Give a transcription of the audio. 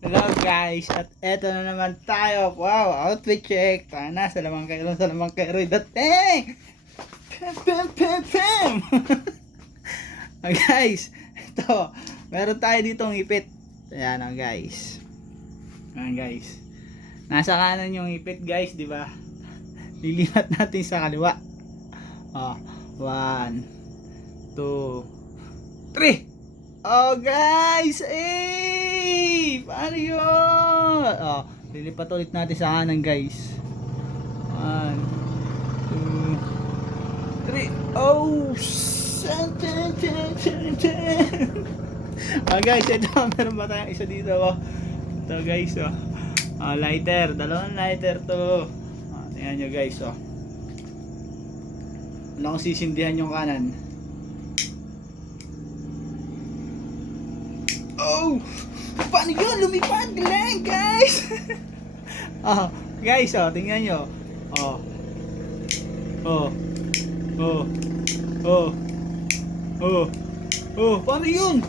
Hello guys, at eto na naman tayo. Wow, outfit check. Sana sa lamang kayo dating. Pem pem pem pem. Guys, ito, meron tayo ditong ipit. Ayan guys. Ayan guys. Nasa kanan yung ipit guys, di ba? Lilipat natin sa kaliwa. Oh, 1 2 3. Oh guys, paano yun? Oh, lilipat ulit natin sa kanan guys. 1 2 3. Oh, oh guys, ito meron ba tayong isa dito? Oh, ito guys, oh. Lighter, dalawang lighter to. Tingnan nyo guys, oh. Wala kong sisindihan yung kanan. Oh! Paano yun? Lumipad lang, guys! Oh, guys, oh, tingnan nyo. Oh. Oh. Oh. Oh. Oh. Oh, paano yun?